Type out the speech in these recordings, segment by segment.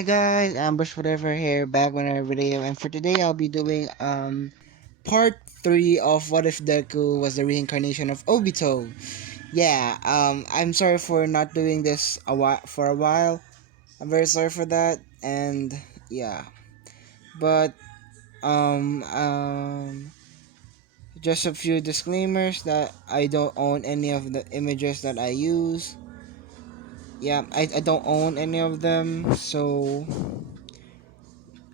Hi guys, Ambush Whatever here, back with another video, and for today I'll be doing part 3 of What If Deku was the reincarnation of Obito. Yeah, I'm sorry for not doing this for a while. I'm very sorry for that, and yeah. But just a few disclaimers that I don't own any of the images that I use. Yeah, I don't own any of them, so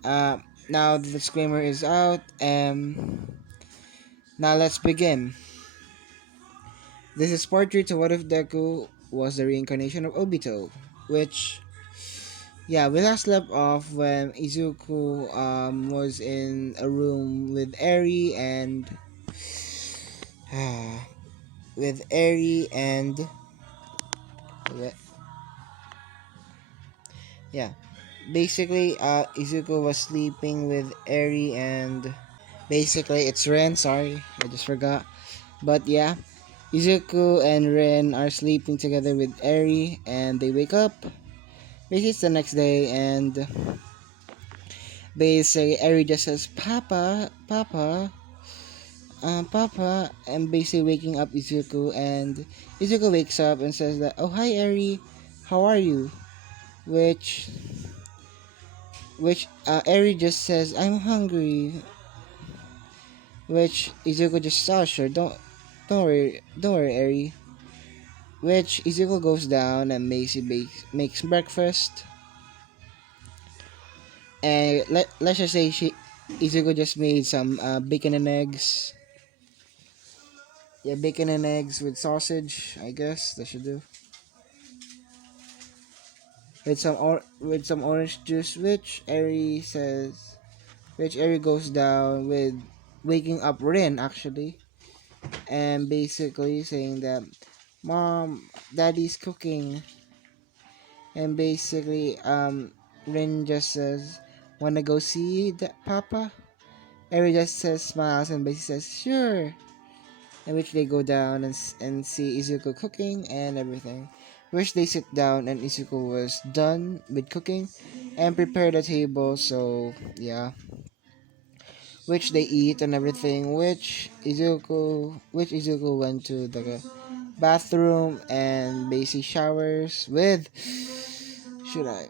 Uh, now the disclaimer is out. Now let's begin. This is part 3 to What If Deku was the reincarnation of Obito, which, yeah, we last left off when Izuku was in a room with Eri and with Eri and yeah, basically Izuku was sleeping with Eri and basically it's Ren. Sorry, I just forgot. But yeah, Izuku and Ren are sleeping together with Eri, and they wake up. Basically, it's the next day, and basically Eri just says, "Papa, Papa, Papa," and basically waking up Izuku, and Izuku wakes up and says that, "Oh hi Eri, how are you?" Which Eri just says, "I'm hungry." Which Izuku just, "Oh sure, don't worry Eri." Which Izuku goes down and makes breakfast. And let's just say Izuku just made some bacon and eggs. Yeah, bacon and eggs with sausage, I guess that should do. With some orange juice, which Eri goes down with waking up Rin actually, and basically saying that, "Mom, Daddy's cooking," and basically Rin just says, "Wanna go see that, Papa?" Eri just says, smiles, and basically says, "Sure." In which they go down and see Izuku cooking and everything. Which they sit down and Izuku was done with cooking and prepare the table. So yeah, which they eat and everything. Which Izuku went to the bathroom and basically showers with should I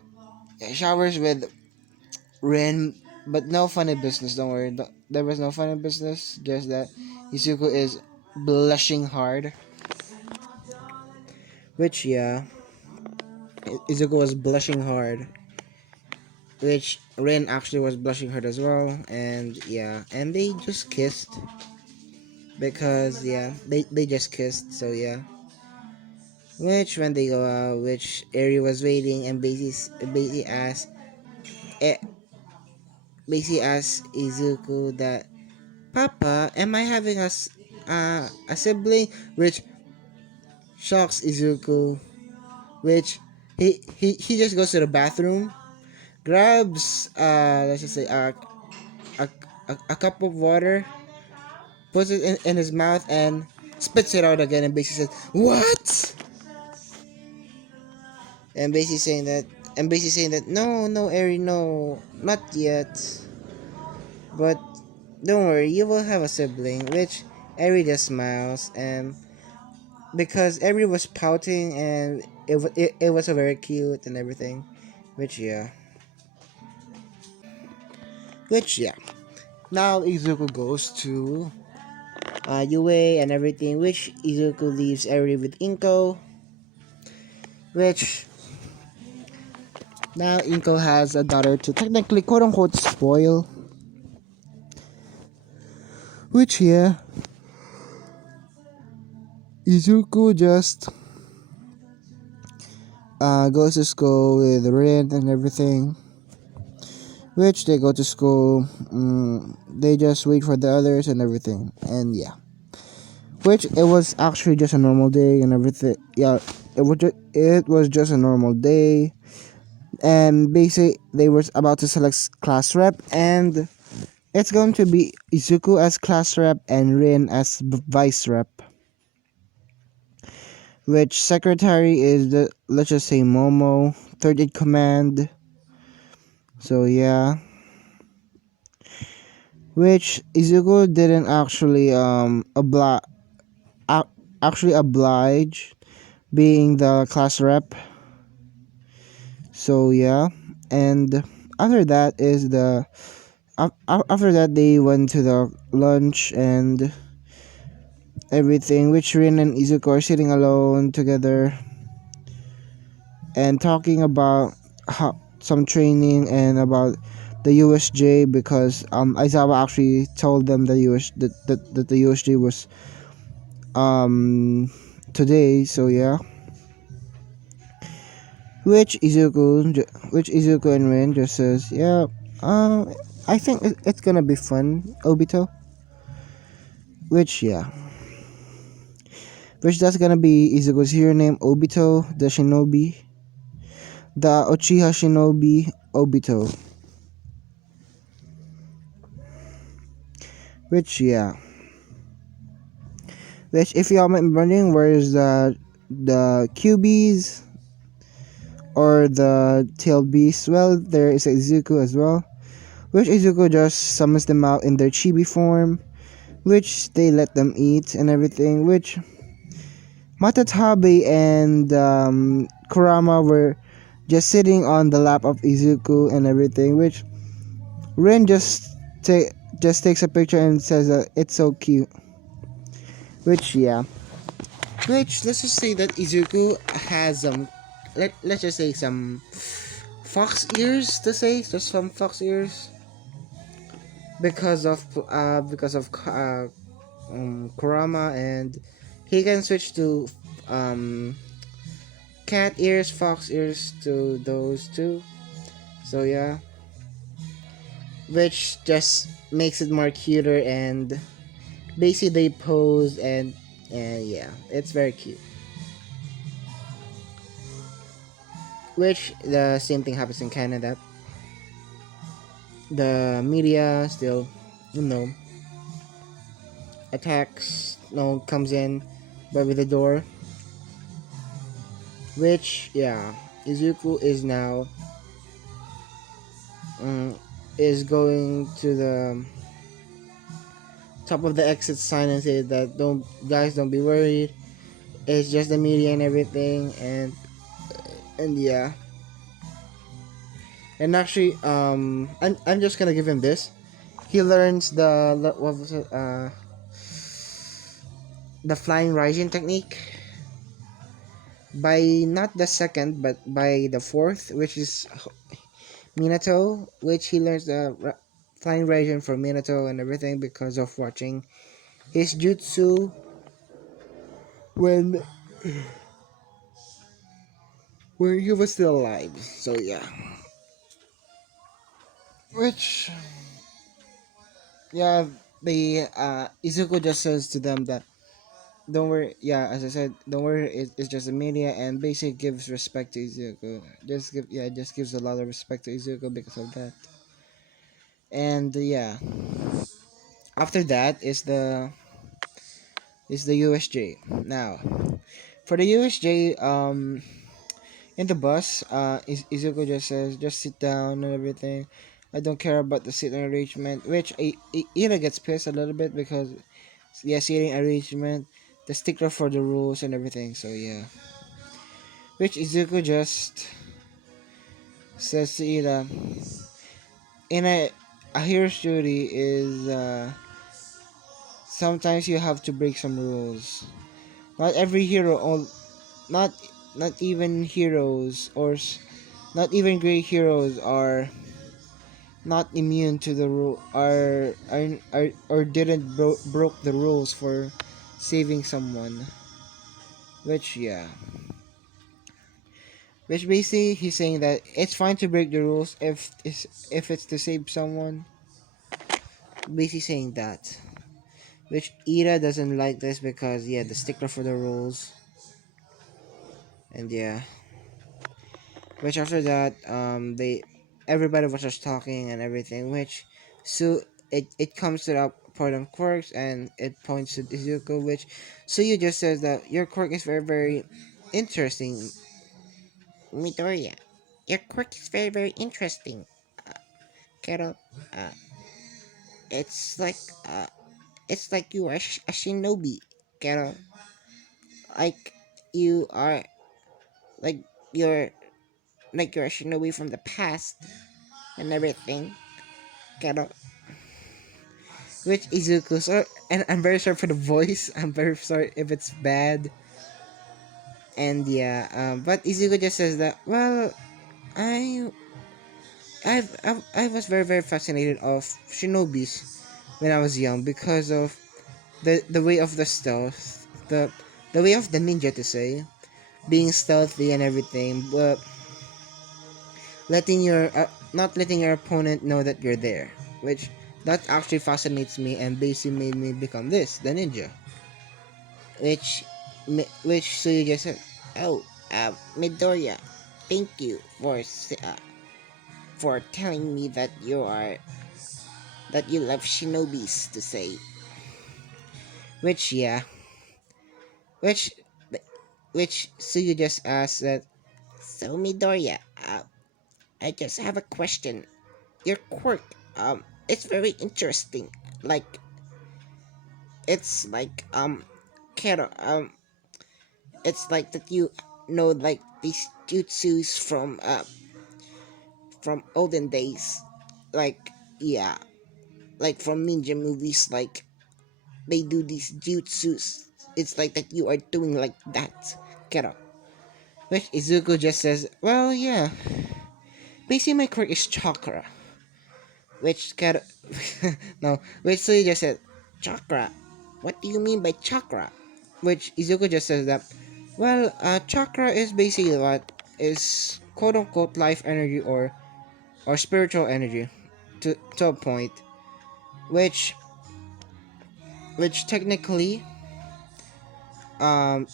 showers with Rin, but no funny business. Don't worry, there was no funny business. Just that Izuku is blushing hard. Which yeah, Izuku was blushing hard, which Rin actually was blushing hard as well, and yeah, and they just kissed because yeah, they just kissed, so yeah. Which when they go out, which Eri was waiting and eh, basically asked Izuku that, "Papa, am I having a sibling?" Which shocks Izuku, which he just goes to the bathroom, grabs let's just say a, a cup of water, puts it in his mouth, and spits it out again, and basically says, "What?" And basically saying that, "No, no, Eri, no, not yet. But don't worry, you will have a sibling." Which Eri just smiles, and because Eri was pouting, and it was very cute and everything. Which yeah, which yeah. Now Izuku goes to UA and everything, which Izuku leaves Eri with Inko, which now Inko has a daughter to technically quote unquote spoil, which yeah, Izuku just goes to school with Rin and everything, which they go to school, they just wait for the others and everything, and yeah, which it was actually just a normal day and everything, yeah, it was just a normal day. And basically they were about to select class rep, and it's going to be Izuku as class rep and Rin as vice rep. Which secretary is the, let's just say, Momo. Third in command So yeah, which Izuku didn't actually actually oblige being the class rep. So yeah, and after that is the after that they went to the lunch and everything, which Rin and Izuku are sitting alone together and talking about some training and about the USJ because Aizawa actually told them that the USJ was um today. So yeah, which Izuku and Rin just says, yeah, I think it's gonna be fun, Obito. Which yeah, which that's gonna be Izuku's hero name, Obito the Shinobi, the Uchiha Shinobi Obito. Which yeah, which if y'all might be wondering where is the QBs or the tailed beasts, well there is Izuku as well. Which Izuku just summons them out in their chibi form, which they let them eat and everything, which Matatabe and Kurama were just sitting on the lap of Izuku and everything, which Ren just takes a picture and says that it's so cute. Which yeah, which let's just say that Izuku has let's just say some fox ears to say, just some fox ears because of Kurama, and he can switch to um cat ears, fox ears to those two. So yeah, which just makes it more cuter and basically they pose and yeah, it's very cute. Which the same thing happens in Canada. The media still, you know, attacks. No comes in, but with the door. Which yeah, Izuku is now um, is going to the top of the exit sign and say that don't guys don't be worried. It's just the media and everything and yeah. And actually I'm just gonna give him this. He learns what was it the flying rising technique by not the second but by the fourth, which is Minato, which he learns the flying rising from Minato and everything because of watching his jutsu when he was still alive. So yeah, which yeah, the Izuku just says to them that don't worry. Yeah, as I said, don't worry. It's just the media, and basically gives respect to Izuku. Just gives a lot of respect to Izuku because of that. And yeah, after that is the USJ. Now for the USJ, in the bus, Izuku just says, just sit down and everything. I don't care about the seating arrangement, which Ira gets pissed a little bit because, yeah, seating arrangement, the sticker for the rules and everything, so yeah. Which Izuku just says to Ira, in a hero's duty is, sometimes you have to break some rules. Not every hero, not, not even heroes, not even great heroes are not immune to the rule are or didn't broke the rules for saving someone, which yeah, which basically he's saying that it's fine to break the rules if it's to save someone, basically saying that, which Ira doesn't like this because yeah, the stickler for the rules, and yeah, which after that they everybody was just talking and everything, which so it comes to that part on quirks and it points to Izuku, which Suyu just says that your quirk is very very interesting, Midoriya. Your quirk is very very interesting. Kero, uh, it's like uh, it's like you are a shinobi, Kero. Like you are like you're you're a shinobi from the past and everything, Kero. Which Izuku, so, and I'm very sorry for the voice. I'm very sorry if it's bad. And yeah, but Izuku just says that, well, I I was very fascinated of shinobis when I was young because of the way of the stealth, the way of the ninja to say, being stealthy and everything, but letting your not letting your opponent know that you're there, which that actually fascinates me and basically made me become this the ninja, which which Suyu just said, oh, Midoriya, thank you for telling me that you love shinobis to say, which yeah, which which Suyu just asked that, so Midoriya, I just have a question. Your quirk, it's very interesting. Like, it's like, Kero, it's like that you know, like, these jutsus from olden days. Like, yeah, like from ninja movies, like, they do these jutsus. It's like that you are doing like that, Kero. Which Izuku just says, well, yeah, basically my quirk is chakra. Which Kero, no, which Suyu just said, chakra? What do you mean by chakra? Which Izuku just says that, well, chakra is basically what is quote unquote life energy or spiritual energy to a point, which technically, um,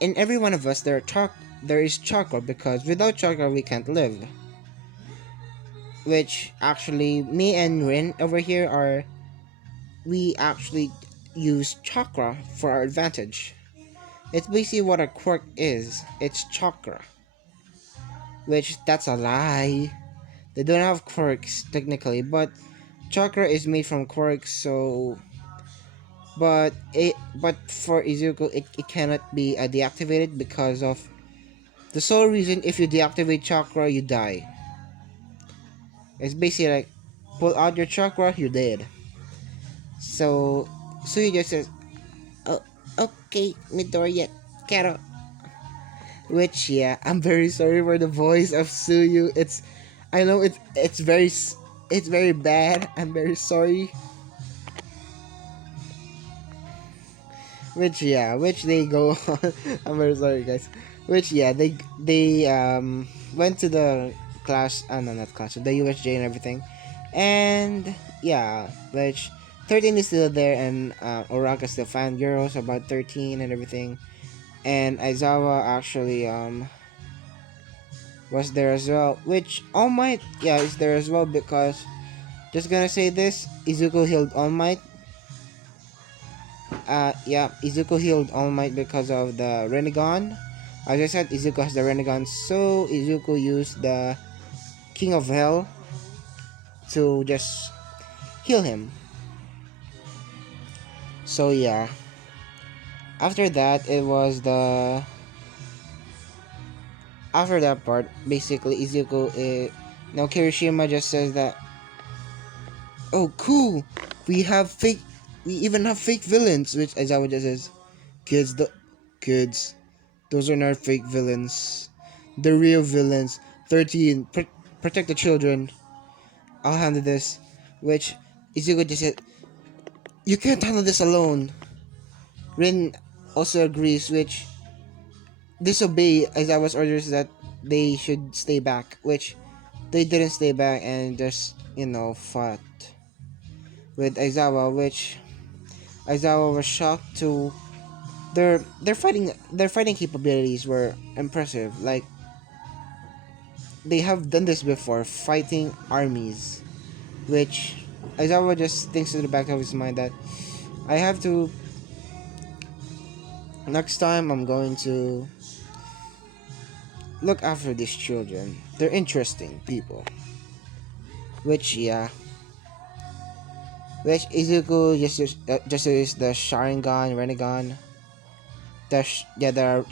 in every one of us there is chakra because without chakra we can't live. Which actually me and Rin over here are we actually use chakra for our advantage. It's basically what a quirk is. It's chakra. Which that's a lie. They don't have quirks technically, but chakra is made from quirks, so but for Izuku it cannot be deactivated because of the sole reason if you deactivate chakra you die. It's basically like pull out your chakra, you're dead. So he just says, oh, okay, Midoriya, Kero. Which yeah, I'm very sorry for the voice of Suyu. I know it's very bad. I'm very sorry. Which yeah, which they go on. I'm very sorry, guys. Which yeah, they went to the class. No, not class. The USJ and everything, and yeah, which 13 is still there, and Oraka still found girls about 13 and everything, and Aizawa actually was there as well. Which All Might yeah is there as well because just gonna say this, Izuku healed All Might. Yeah, Izuku healed All Might because of the Renegon. As I said, Izuku has the Renegon, so Izuku used the King of Hell to just heal him. So yeah, after that it was the after that part basically Izuku. Now Kirishima just says that, oh cool, we have fake, we even have fake villains, which Aizawa just says, kids, kids, those are not fake villains. The real villains. 13. Protect the children. I'll handle this. Which Izuku just said, you can't handle this alone. Rin also agrees, which disobey Aizawa's orders that they should stay back, which they didn't stay back and just, fought with Aizawa, which Aizawa was shocked to their fighting capabilities were impressive. Like they have done this before, fighting armies, which Aizawa just thinks in the back of his mind that I have to next time I'm going to look after these children. They're interesting people. which yeah, which Izuku just used the Sharingan, Renegon, the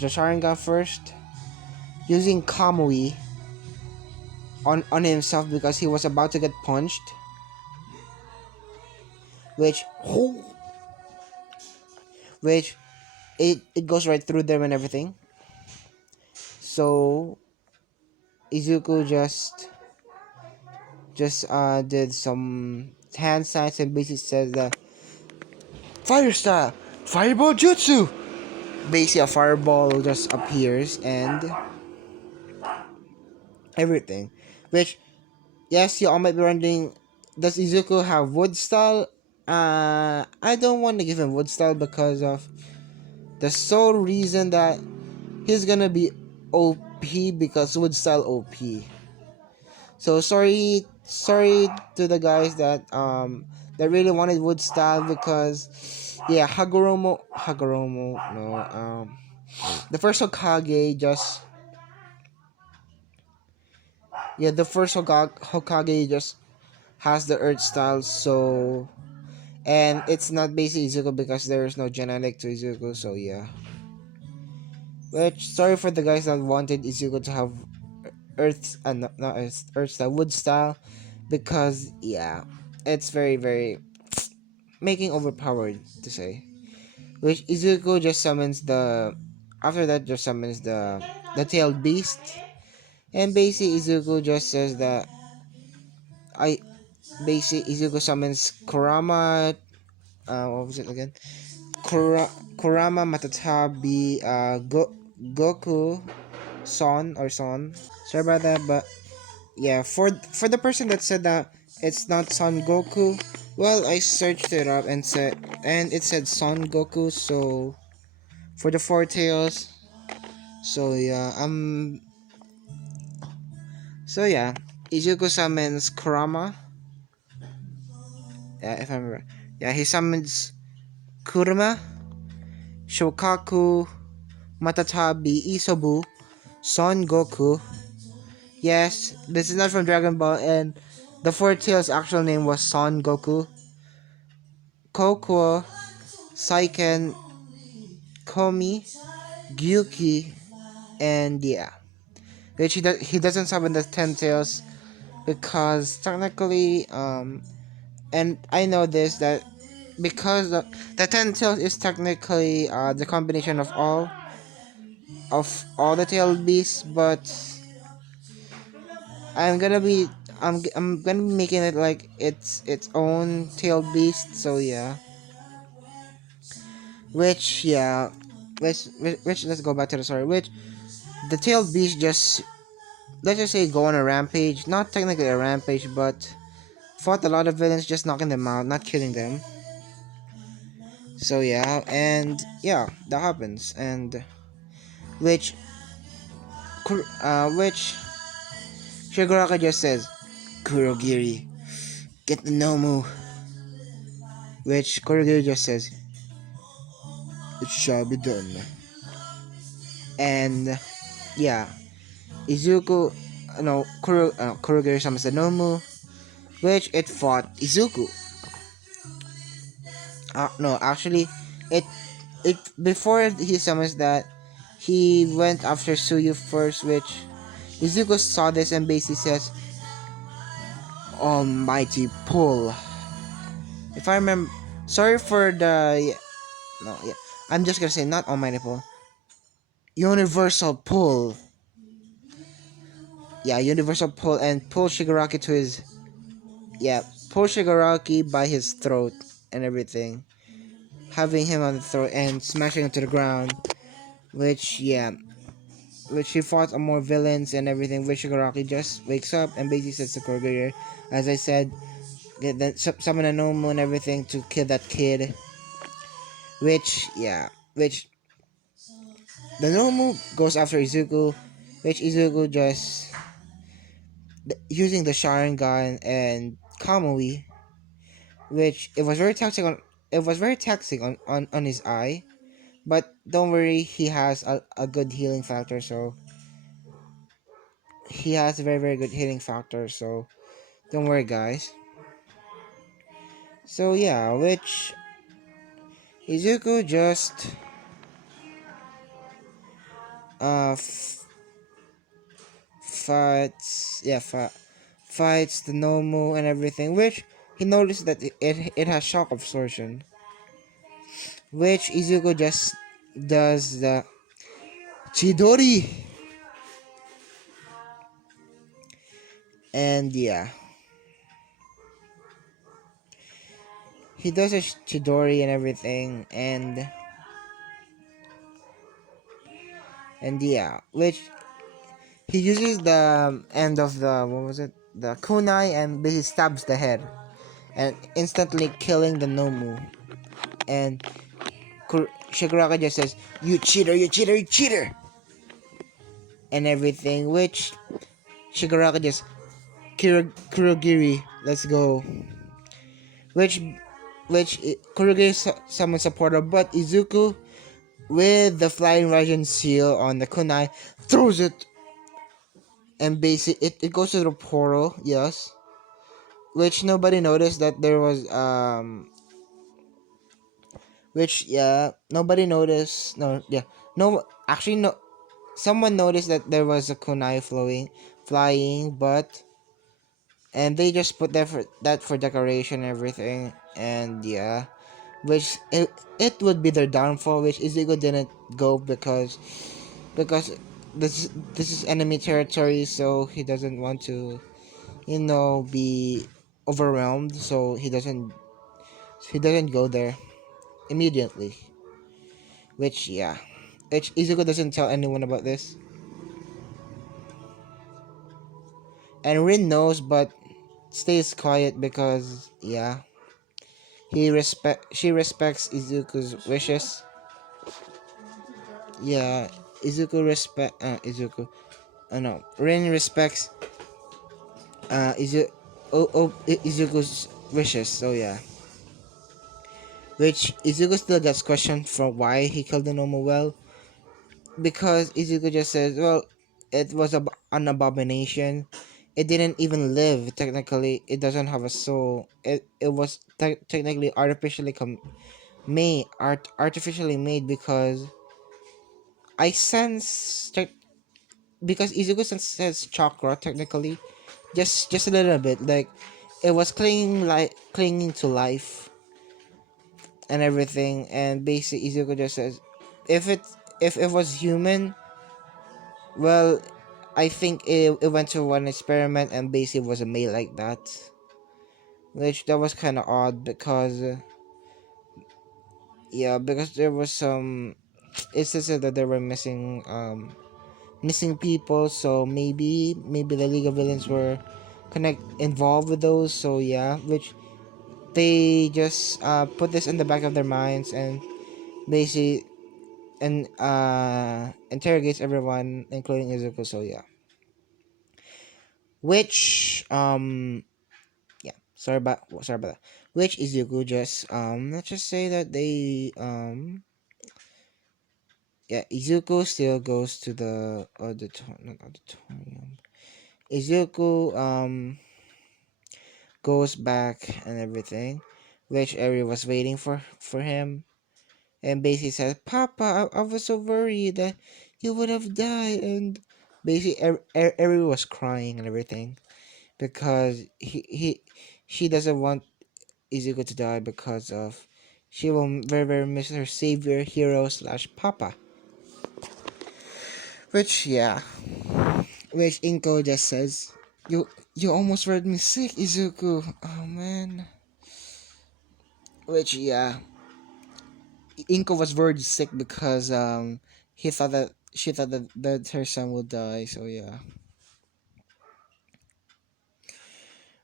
Sharingan first, using Kamui on himself because he was about to get punched, which which it goes right through them and everything. So Izuku just did some hand signs and basically says that fire style, fireball jutsu. Basically, a fireball just appears and everything. Which, yes, you all might be wondering, does Izuku have wood style? I don't want to give him wood style because of the sole reason that he's gonna be OP because wood style OP. So sorry to the guys that really wanted wood style because yeah, Hagoromo no the first Hokage just yeah the first Hokage just has the earth style, so and it's not basically Izuku because there is no genetic to Izuku, so yeah. Which sorry for the guys that wanted Izuku to have earth not earth style, wood style, because yeah, it's very making overpowered to say. Which Izuku just summons the after that just summons the tailed beast, and basically Izuku just says that I basically Izuku summons Kurama, what was it again? Kurama Matatabi Goku Son. Sorry about that, but yeah, for the person that said that it's not Son Goku, well, I searched it up and it said Son Goku. So for the four tails, so yeah, Izuku summons Kurama. Yeah, if I remember, yeah, he summons Kurama, Shokaku, Matatabi, Isobu, Son Goku. Yes, this is not from Dragon Ball, and the four tails' actual name was Son Goku, Kokuo, Saiken, Komi, Gyuki, and yeah. Which he doesn't summon the ten tails because technically, and I know this that because the ten tails is technically the combination of all the tailed beasts, but I'm gonna be I'm gonna be making it like its own tailed beast. So yeah, which yeah, which let's go back to the story. Which the tailed beast just let's just say go on a rampage. Not technically a rampage, but fought a lot of villains, just knocking them out, not killing them. So yeah, and yeah, that happens, and which which Shiguraka just says, Kurogiri, get the Nomu. Which Kurogiri just says, it shall be done. And yeah, Izuku, no, Kurogiri summons the Nomu, which it fought Izuku. No, actually, it it before he summons that, he went after Suyu first, which Izuku saw this and basically says, Almighty pull. If I remember, sorry for the no, yeah, I'm just gonna say not Almighty pull, Universal pull. Yeah, Universal pull and pull Shigaraki to his yeah, pull Shigaraki by his throat and everything, having him on the throat and smashing him to the ground. Which yeah, which he fought on more villains and everything. Which Shigaraki just wakes up and basically says to Kurogiri, as I said, get that summon a Nomu and everything to kill that kid. Which yeah, which the Nomu goes after Izuku, which Izuku just using the Sharingan and Kamui, which it was very taxing on his eye. But don't worry, he has a good healing factor, so he has a very good healing factor, so Don't worry, guys. So yeah, which Izuku just uh f- fights the Nomu and everything, which he noticed that it has shock absorption, which Izuku just does the Chidori, and yeah, he does a Chidori and everything, and yeah, which he uses the end of the, what was it, the kunai, and basically stabs the head and instantly killing the Nomu. And Shigaraka just says, "You cheater! You cheater! You cheater!" and everything. Which Shigaraka just Kurogiri, let's go. Which Kurogiri summons a portal, but Izuku with the flying Rajan seal on the kunai throws it, and basically it goes to the portal. Yes, which nobody noticed that there was which yeah, nobody noticed. No, yeah, no, actually no, someone noticed that there was a kunai flying, but and they just put that for decoration and everything, and yeah, which it would be their downfall, which Izuku didn't go because this is enemy territory, so he doesn't want to, be overwhelmed, so he doesn't go there immediately. Which yeah, which Izuku doesn't tell anyone about this, and Rin knows but stays quiet because yeah, she respects Izuku's wishes. Yeah, Izuku. No, Rin respects Izuku's wishes. So yeah, which Izuku still gets questioned for why he killed the normal well, because Izuku just says, well, it was an abomination. It didn't even live technically. It doesn't have a soul. It was technically artificially made because I sense because Izuku says chakra technically, just a little bit, like it was clinging to life and everything, and basically Izuku just says, if it if it was human, well, I think it went to one experiment and basically was made like that, which that was kind of odd because yeah, because there was some instances that there were missing people, so maybe the League of Villains were involved with those, so yeah, which they just put this in the back of their minds and basically and interrogates everyone including Izuku, so yeah, which sorry about that, which Izuku just let's just say that they yeah, Izuku still goes to the auditorium. Izuku goes back and everything, which Eri was waiting for him, and basically said, "Papa, I was so worried that you would have died," and basically Eri was crying and everything because she doesn't want Izuku to die because of she will very very miss her savior, hero slash papa. Which yeah, which Inko just says, "You almost read me sick, Izuku." Oh man. Which yeah, Inko was very sick because she thought that her son will die. So yeah.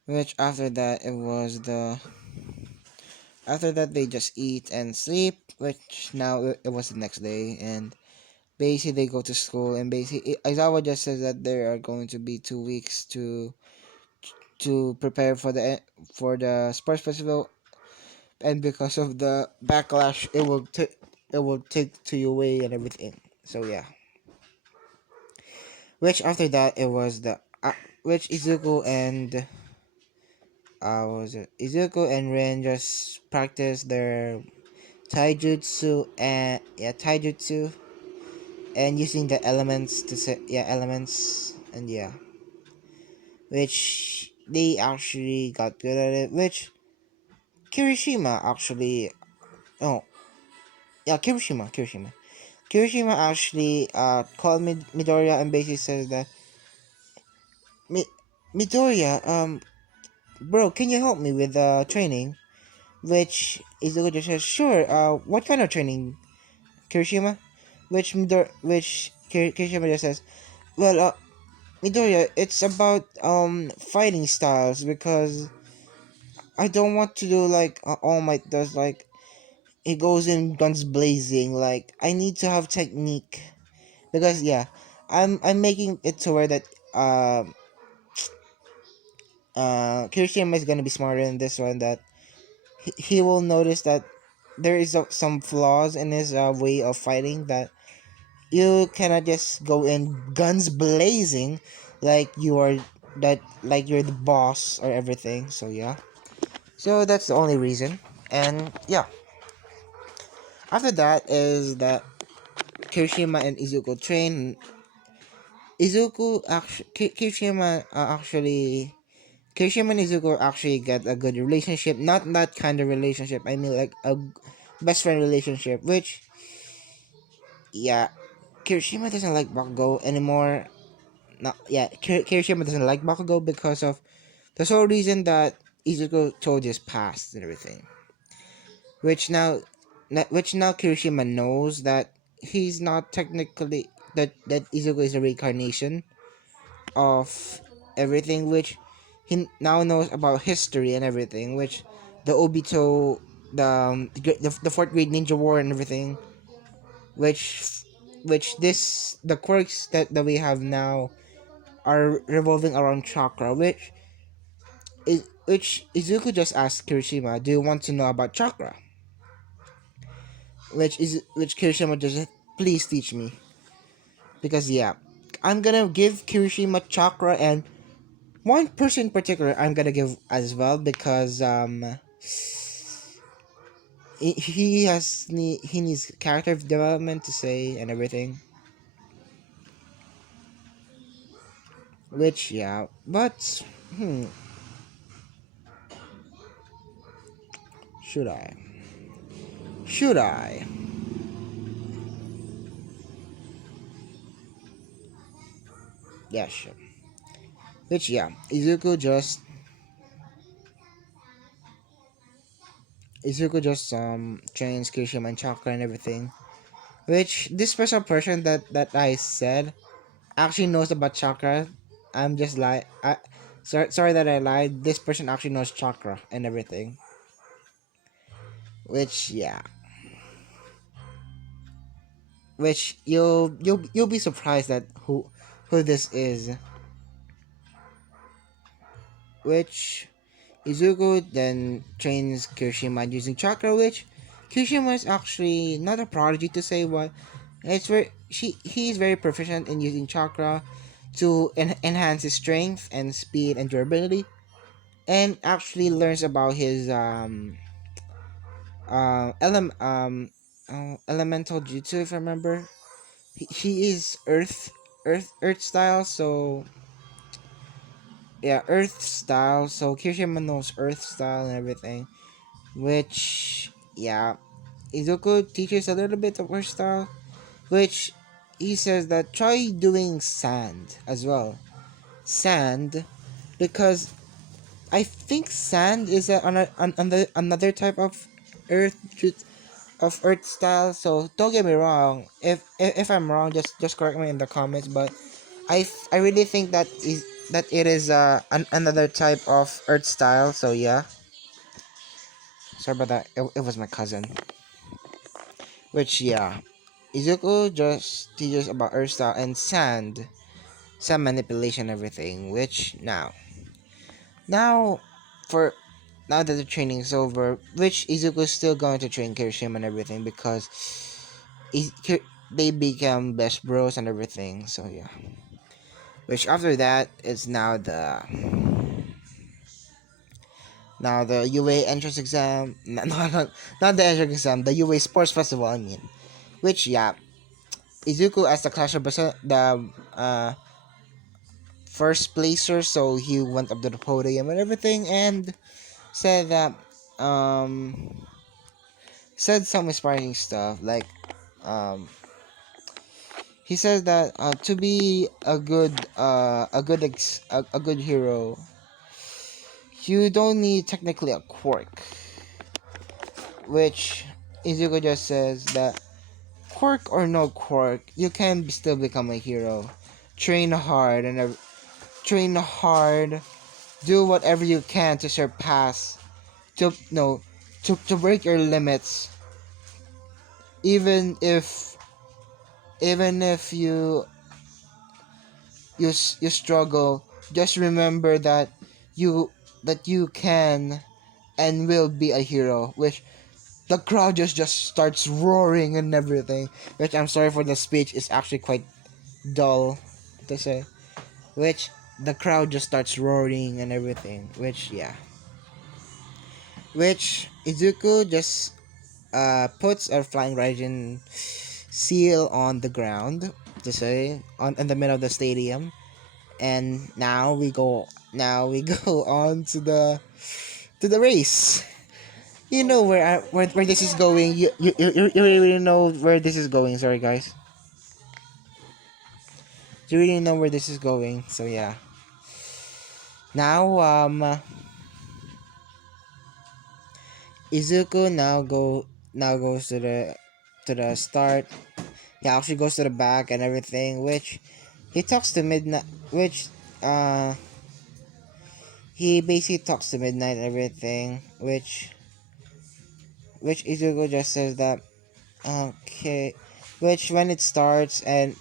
Which after that they just eat and sleep. Which now it was the next day, and basically they go to school, and basically Aizawa just says that there are going to be 2 weeks to prepare for the sports festival, and because of the backlash, it will take to you away and everything. So yeah. Which after that it was the which Izuku and what was it? Izuku and Rin just practice their taijutsu and taijutsu and using the elements to set elements and which they actually got good at it. Which Kirishima actually oh Kirishima actually called Midoriya and basically says that Mi- Midoriya bro, can you help me with training? Which Izuku just says, sure, what kind of training, Kirishima? Kirishima just says, well, Midoriya, it's about fighting styles because I don't want to do like All Might does, like he goes in guns blazing. Like I need to have technique because I'm making it to where that Kirishima is gonna be smarter in this one, that he will notice that there is some flaws in his way of fighting, that you cannot just go in guns blazing like you are that like you're the boss or everything. So so that's the only reason. And after that is that Kirishima and Izuku train. Kirishima and Izuku actually get a good relationship. Not that kind of relationship. I mean like a best friend relationship. Which yeah, Kirishima doesn't like Bakugo anymore. No, Kirishima doesn't like Bakugo because of the sole reason that Izuku told his past and everything. Which now, which now Kirishima knows that he's not technically that Izuku is a reincarnation of everything. Which he now knows about history and everything. Which the obito, the fourth grade ninja war and everything. Which the quirks that we have now are revolving around chakra, which Izuku just asked Kirishima, "Do you want to know about chakra?" Which Kirishima just, please teach me, because I'm gonna give Kirishima chakra, and one person in particular I'm gonna give as well, because he needs character development to say and everything. Which but should I? Should I? Yeah, sure. Which Izuku just trains Kirishima and chakra and everything. Which this special person that I said actually knows about chakra. I'm just like sorry that I lied. This person actually knows chakra and everything. Which which you'll be surprised at who this is. Which Izuku then trains Kirishima using chakra, which Kirishima is actually not a prodigy to say, but he's very proficient in using chakra to enhance his strength and speed and durability, and actually learns about his elemental jutsu, if I remember. He is earth style, so earth style. So Kirishima knows earth style and everything, which Izuku teaches a little bit of earth style, which he says that try doing sand as well. Sand, because I think sand is another type of earth earth style. So don't get me wrong. If I'm wrong, just correct me in the comments. But I really think that it is another type of earth style. So sorry about that. It was my cousin. Which Izuku just teaches about earth style and sand manipulation, everything. Which now for now that the training is over, which Izuku is still going to train Kirishima and everything, because they become best bros and everything. So which after that is now Now the UA entrance exam, not the entrance exam, the UA Sports Festival. I mean, which yeah, Izuku as the Clash of the first placer, so he went up to the podium and everything, and said that um said some inspiring stuff like um he says that to be a good hero, you don't need technically a quirk, which Izuku just says that quirk or no quirk, you can still become a hero. Train hard train hard, do whatever you can to surpass, to no, to break your limits, even if you struggle. Just remember that you you can and will be a hero, which the crowd just starts roaring and everything, which I'm sorry for the speech, is actually quite dull to say, which the crowd just starts roaring and everything, which yeah, which Izuku just puts a flying Raijin seal on the ground to say on in the middle of the stadium, and now we go on to the race. You know where this is going. You really know where this is going. Sorry, guys. You really know where this is going. So yeah. Now Izuku now goes to the start. He actually goes to the back and everything, which he talks to midnight, which uh he basically talks to midnight and everything, which Izuku just says that okay, which when it starts and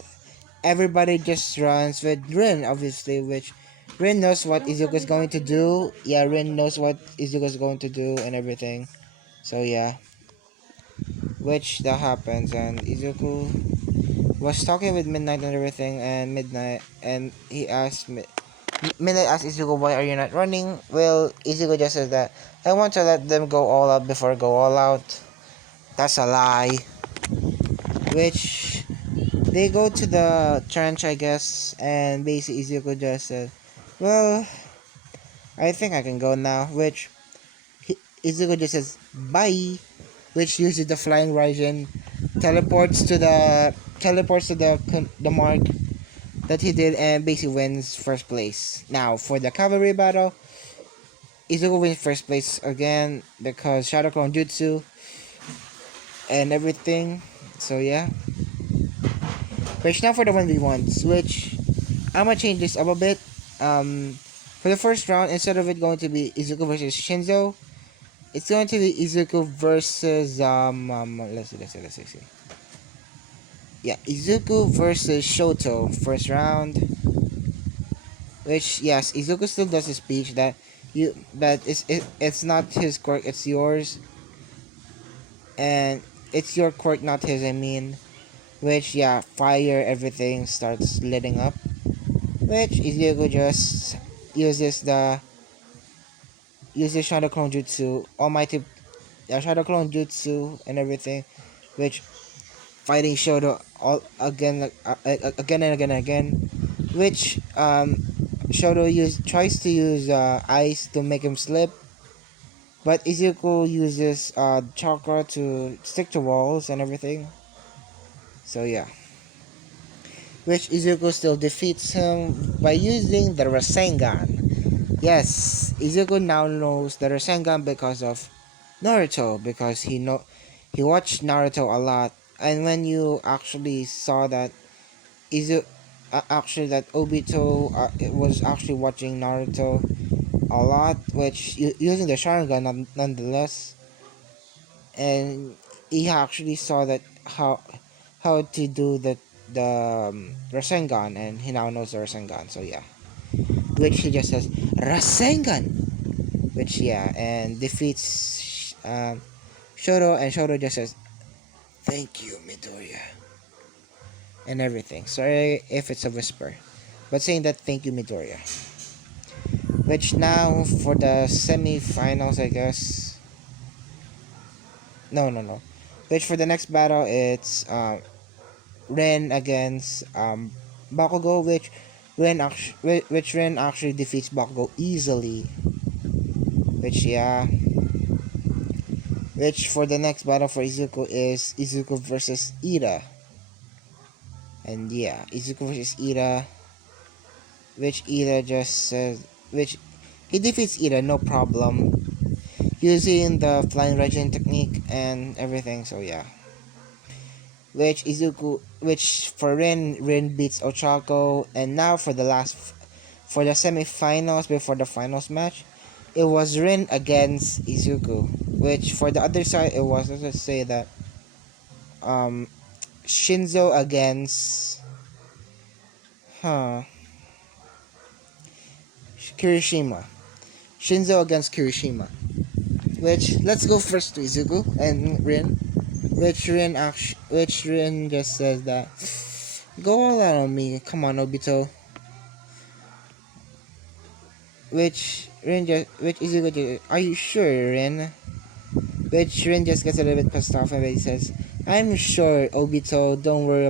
everybody just runs with Rin, obviously, which Rin knows what Izuku's going to do. Yeah, Rin knows what Izuku's going to do and everything. So yeah, which that happens, and Izuku was talking with Midnight and everything, and Midnight asked Izuku, why are you not running? Well, Izuku just says that I want to let them go all out before I go all out. That's a lie. Which they go to the trench, I guess, and basically Izuku just said, well, I think I can go now, which Izuku just says, bye, which uses the flying Raijin, teleports to the mark that he did, and basically wins first place. Now, for the cavalry battle, Izuku wins first place again, because Shadow Clone Jutsu, and everything, so yeah. Which now for the 1v1s, which I'm gonna change this up a bit. For the first round, instead of it going to be Izuku versus Shinso, it's going to be Izuku versus let's see. Yeah, Izuku versus Shoto first round. Which yes, Izuku still does his speech that it's not his quirk, it's yours, and it's your quirk, not his. I mean, which yeah, fire everything starts lighting up. Which Izuku just uses the uses Shadow Clone Jutsu, Almighty, Shadow Clone Jutsu and everything, which fighting Shoto all again and again and again, which Shoto tries to use ice to make him slip, but Izuku uses chakra to stick to walls and everything. So yeah, which Izuku still defeats him by using the Rasengan. Yes, Izuku now knows the Rasengan because of Naruto, because he watched Naruto a lot, and when you actually saw that actually that Obito was actually watching Naruto a lot, which using the Sharingan nonetheless, and he actually saw that how to do the Rasengan, and he now knows the Rasengan. So yeah, which he just says Rasengan, which yeah, and defeats Shoto, and Shoto just says thank you Midoriya and everything. Sorry if it's a whisper, but saying that thank you Midoriya. Which now for the semi-finals, I guess. No, no, no. Which for the next battle, it's Ren against Bakugo, which Ren actually defeats Bakugo easily. Which yeah, which for the next battle for Izuku is Izuku versus Ida. And yeah, Izuku versus Ida, which Ida just says, which he defeats Ida no problem using the flying regime technique and everything. So yeah, which for Ren beats Ochako, and now for the for the semifinals before the finals match, it was Ren against Izuku. Which for the other side, it was, let's just say that um Shinso against huh Kirishima. Shinso against Kirishima. Which let's go first to Izuku and Rin. Which Rin just says that go all out on me. Come on, Obito. Which Izuku just, are you sure, Rin? Which Rin just gets a little bit pissed off and he says, I'm sure, Obito, don't worry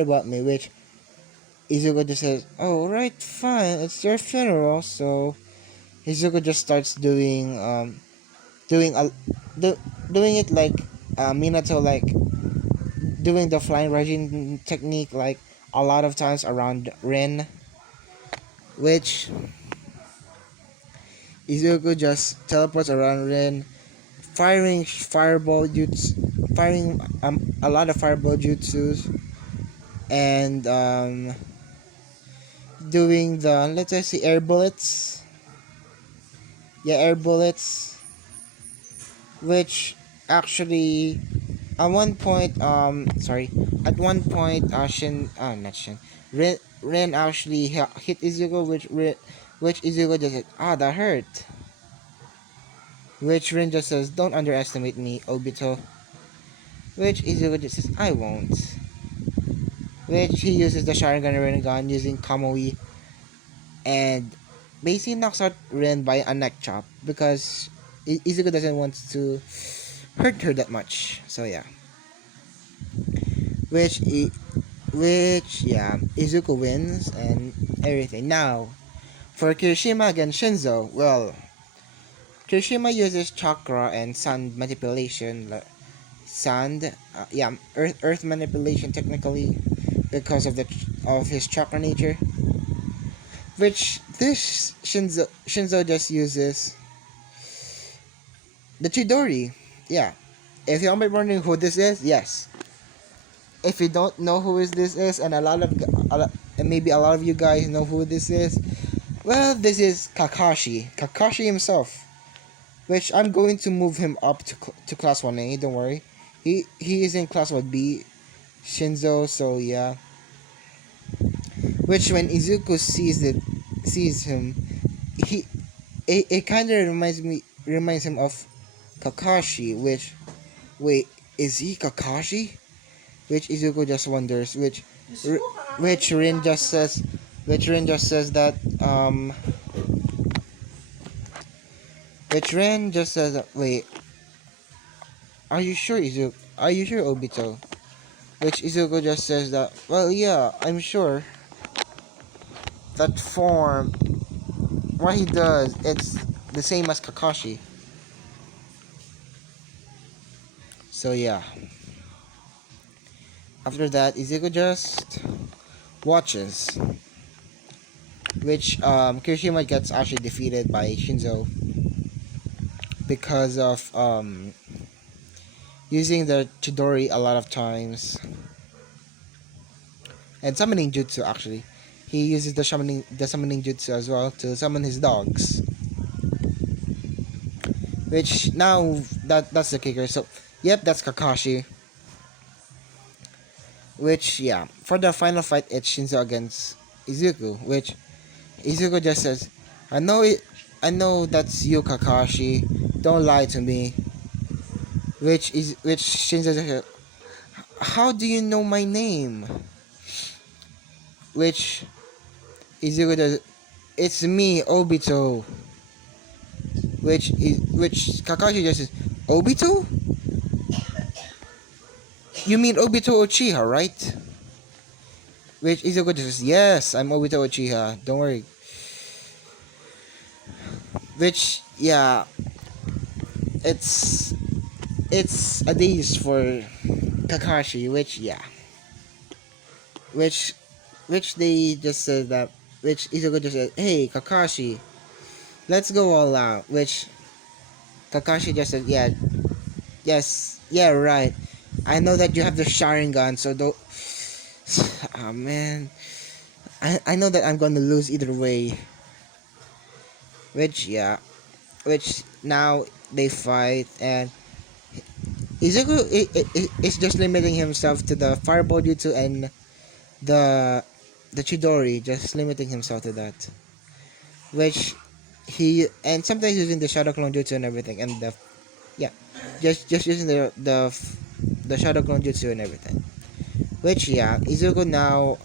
about me. Which Izuku just says, oh right, fine, it's your funeral. So Izuku just starts doing a do, doing it like Minato, like doing the flying regime technique like a lot of times around Rin, which Izuku just teleports around Rin, firing a lot of fireball jutsus, and doing the, let's just say, air bullets. Yeah, air bullets, which actually at one point not Shin Ren actually hit Izuku, which Izuku just said, ah, that hurt. Which Ren just says, don't underestimate me, Obito. Which Izuku just says, I won't. Which he uses the Sharingan Rinnegan using Kamui, and basically knocks out Ren by a neck chop because Izuku doesn't want to hurt her that much. So yeah. Which Izuku wins and everything. Now, for Kirishima against Shinso, well, Kirishima uses chakra and sand manipulation, earth manipulation technically, because of his chakra nature. Which this Shinso just uses the Chidori. Yeah, if you're wondering who this is, yes. If you don't know who this is, and maybe a lot of you guys know who this is, well, this is Kakashi himself. Which I'm going to move him up to class 1A. Don't worry, he is in class 1B, Shinso. So yeah. Which when Izuku sees him, he it kind of reminds him of Kakashi. Which, wait, is he Kakashi? Which Izuku just wonders. Which Rin just says that which Rin just says that, wait, are you sure, Izuku? Are you sure, Obito? Which Izuku just says that, well, yeah, I'm sure. That form, what he does, it's the same as Kakashi. So yeah. After that, Izuku just watches. Which Kirishima gets actually defeated by Shinso because of using the Chidori a lot of times. And summoning jutsu, actually. He uses the summoning jutsu as well to summon his dogs. Which now that's the kicker. So yep, that's Kakashi. Which yeah, for the final fight it's Shinso against Izuku, which Izuku just says, I know that's you, Kakashi. Don't lie to me. Which Shinso says, how do you know my name? Which Izuku does, It's me, Obito. Which Kakashi just says, Obito? You mean Obito Uchiha, right? Which Izuku just says, yes, I'm Obito Uchiha. Don't worry. Which, yeah, it's it's a daze for Kakashi. Which, yeah, which which they just said that. Which Izuku just said, hey Kakashi, let's go all out. Which Kakashi just said, yeah, yes, yeah, right. I know that you have the Sharingan, so don't. Oh man, I know that I'm gonna lose either way. Which, yeah, which now they fight, and Izuku is just limiting himself to the Fireball Jutsu and the the Chidori, just limiting himself to that. Which he and sometimes using the Shadow Clone Jutsu and everything, and the yeah, just using the Shadow Clone Jutsu and everything. Which, yeah, Izuku now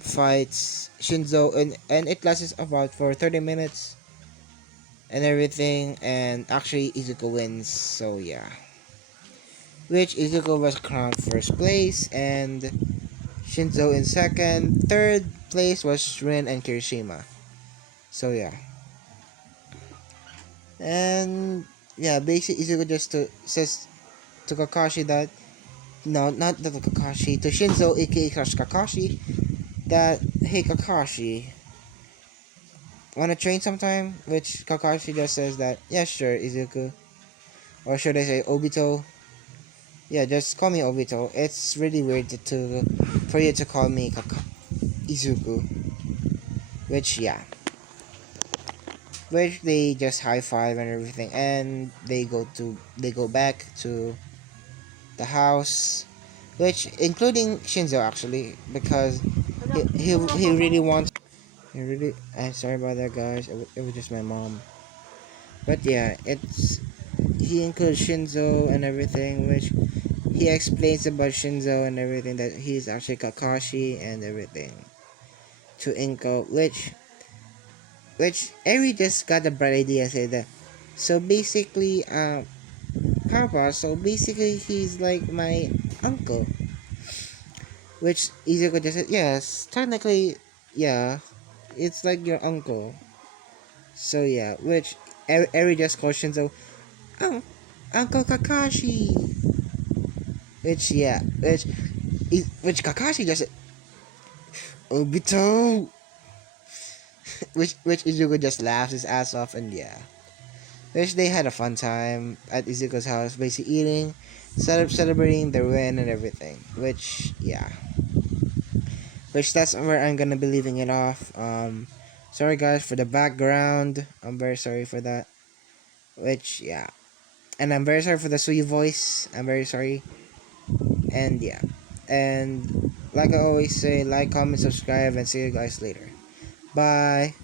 fights Shinso, and it lasts about for 30 minutes and everything, and actually Izuku wins. So yeah, which Izuku was crowned first place, and Shinso in second. Third place was Rin and Kirishima. So yeah, and yeah, basically Izuku just says to Kakashi that, no, not to Kakashi, to Shinso, aka Kakashi, that, hey Kakashi, wanna train sometime? Which Kakashi just says that, yeah, sure, Izuku. Or should I say Obito? Yeah, just call me Obito. It's really weird for you to call me Izuku. Which, yeah. Which they just high five and everything, and they go back to the house, which including Shinzo actually, because he really wants. He really. I'm sorry about that, guys. It was just my mom. But yeah, it's he includes Shinzo and everything, which he explains about Shinzo and everything, that he's actually Kakashi and everything to Inko, which Eri just got a bright idea and said that. So basically, Papa. So basically, he's like my uncle. Which Izuku just said, yes, technically, yeah, it's like your uncle. So yeah, which Eri just calls Shinzo, oh, Uncle Kakashi. Which, yeah, which Kakashi just said, Obito. Which Izuku just laughs his ass off, and yeah. Which they had a fun time at Izuku's house, basically eating, celebrating their win and everything. Which, yeah. Which that's where I'm gonna be leaving it off. Sorry guys for the background. I'm very sorry for that. Which, yeah. And I'm very sorry for the Suyu voice. I'm very sorry. And yeah. And like I always say, like, comment, subscribe, and see you guys later. Bye.